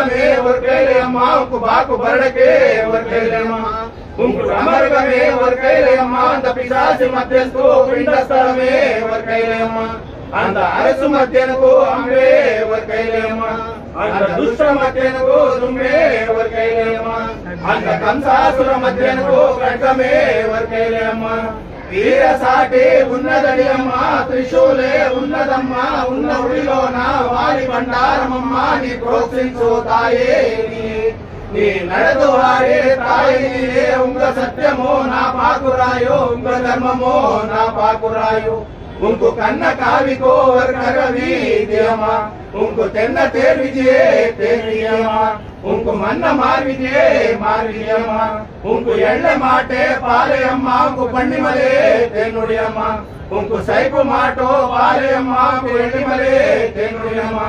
ಅಮೃತಮೇ ವರ್ಕೈಲೆಯಮ್ಮ ಉಂಕು ಬಾಕು ಬರಡಕ್ಕೆ ವರ್ಕೈಲೆಯಮ್ಮ ಉಂಕು ಅಮೃತಮೇ ವರ್ಕೈಲೆಯಮ್ಮ ಅಂತ ಪಿಶಾಚಿ ಮಧ್ಯಸ್ಥು ಪಿಂಡ ಸ್ಥಳಮೇ ವರ್ಕೈಲೆಯಮ್ಮ ಅಂತ ಅರಸು ಮಧ್ಯನಗೂ ಅಂಬೆ ವರ್ಕೈಲೆಯಮ್ಮ ಅಂತ ದುಷ್ಟ ಮಧ್ಯನಗೂ ದುಂಬೆ ವರ್ಕೈಲೆಯಮ್ಮ ಅಂತ ಕಂಸಾಸುರ ಮಧ್ಯನಗೂ ಖಡ್ಗಮೇ ವರ್ಕೈಲೆಯಮ್ಮ వీర సాటి ఉన్నదడియమ్మ త్రిశూలే ఉన్నదమ్మ ఉన్న ఉడిలోన వారి బండారమమ్మ నీ ప్రోత్సహించు తాయే నీ నడదు వారే తాయి నీరే ఉంగ సత్యమో నా పాకురాయో ఉంగ ధర్మమో నా పాకురాయో ಉಂಕು ಕನ್ನ ಕಾವಿಕೋ ವರ್ಕರವೀದಿಯಮ್ಮ ಉಂಕು ತೆನ್ನ ತೇರ್ವಿದಿಯೇ ತೇರ್ವಿಯಮ್ಮ ಉಂಕು ಮನ್ನ ಮಾರ್ವಿದಿಯೇ ಮಾರ್ವಿದಿಯಮ್ಮ ಉಂಕು ಎಳ್ಳೆ ಮಾಟೆ ಪಾಲೆಯಮ್ಮ ಉಂಕು ಪಣ್ಣಿಮಲೆ ತೇನುಡಿಯಮ್ಮ ಉಂಕು ಸೈಪು ಮಾಟೋ ಪಾಲೆಯಮ್ಮ ಉಂಕು ಎಳ್ಳಿಮಲೆ ತೇನುಡಿಯಮ್ಮ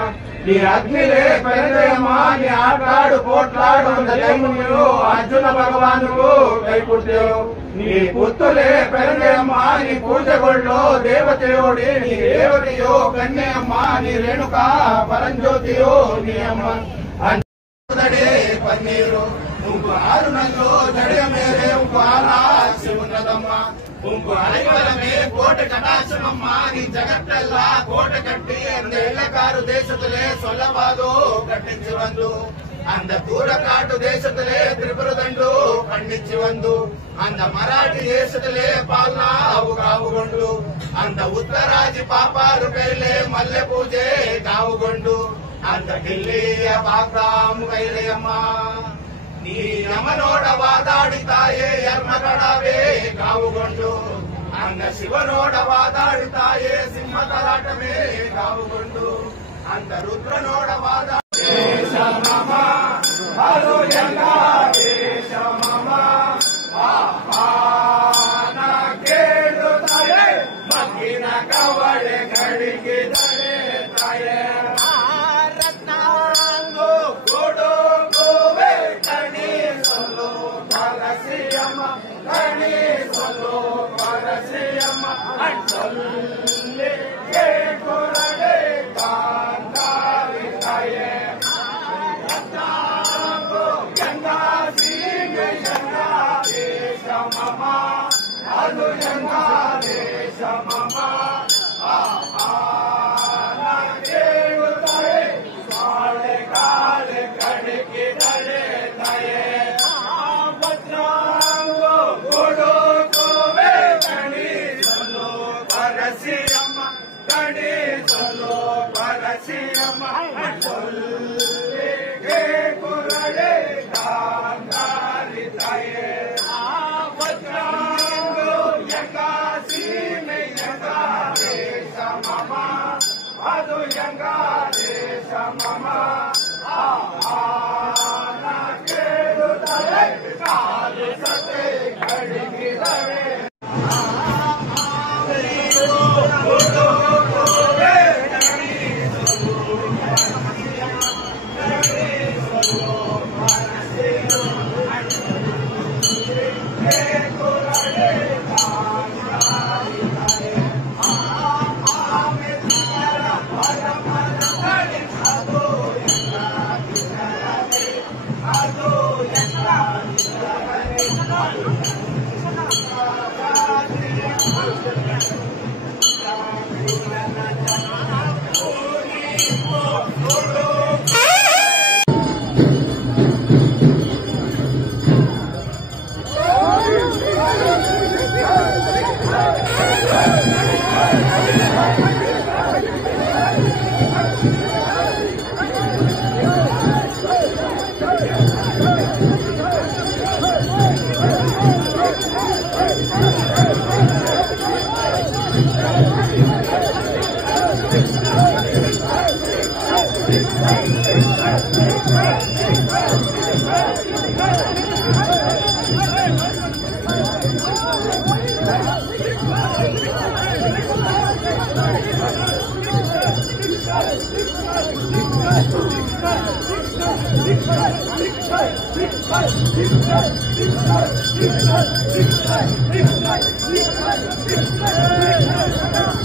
నీ అగ్నిలే పెరదయమ్మా నీ ఆటాడు పోట్లాడు దైవములు అర్జున భగవానుకు కైపుట్టేవు నీ పుత్తులే పెరదయమ్మా నీ పూజగొళ్ళో దేవతయోడి నీ రేవతియో కన్యమ్మా నీ రేణుక పరంజ్యోతియో నీ అమ్మ అంజడే పన్నీరు ಉಂಕು ಆರು ನಲ್ಲೋ ಜಡೆಯ ಮೇಲೆ ಉಂಕು ಆರಾಶಿ ಉನ್ನದಮ್ಮ ಉಂಕು ಅಲೆವಲಮೇ ಕೋಟೆ ಕಟಾಶನಮ್ಮ ನೀ ಜಗತ್ತೆಲ್ಲ ಕೋಟೆ ಕಟ್ಟಿ ಅಂದ ಎಳ್ಳಕಾರು ದೇಶದಲ್ಲೇ ಸೊಲ್ಲಬಾದು ಕಟ್ಟಿಂಚಿ ಬಂದು ಅಂದ ತೂರಕಾಟು ದೇಶದಲ್ಲೇ ತ್ರಿಪುರದಂಡು ಖಂಡಿಸಿ ಬಂದು ಅಂದ ಮರಾಠಿ ದೇಶದಲ್ಲೇ ಪಾಲ್ನಾ ಅವು ಕಾವುಗೊಂಡು ಅಂದ ಉತ್ತರಾಜಿ ಪಾಪಾರು ಕೈಲೇ ಮಲ್ಲೆ ಪೂಜೆ ಕಾವುಗೊಂಡು ಅಂದ ఢిల్లీಯ ಬಾಗ್ರಾಮ್ ಕೈಲೆಯಮ್ಮ ನೀ ಯಮನೋಡ ವಾದಾಡಿತಾಯೇ ಯರ್ಮಗಡವೇ ಕಾವುಗೊಂಡು ಅಂದ ಶಿವನೋಡ ವಾದಾಡಿತಾಯೇ ಸಿಂಹತಲಾಟವೇ ಕಾವುಗೊಂಡು ಅಂದ ರುದ್ರನೋಡ ವಾದಾಡಿ ದೇಶ ಮಮ ಅದು ಎಲ್ಲ ದೇಶ ಮಮ ಆಹ್ವಾನ ಕೇಳುತ್ತಾಯೇ ಮಗ್ಗಿನ ಕವಡೆ ಗಡಿಗಿದಡೆ ತಾಯೇ Thank you.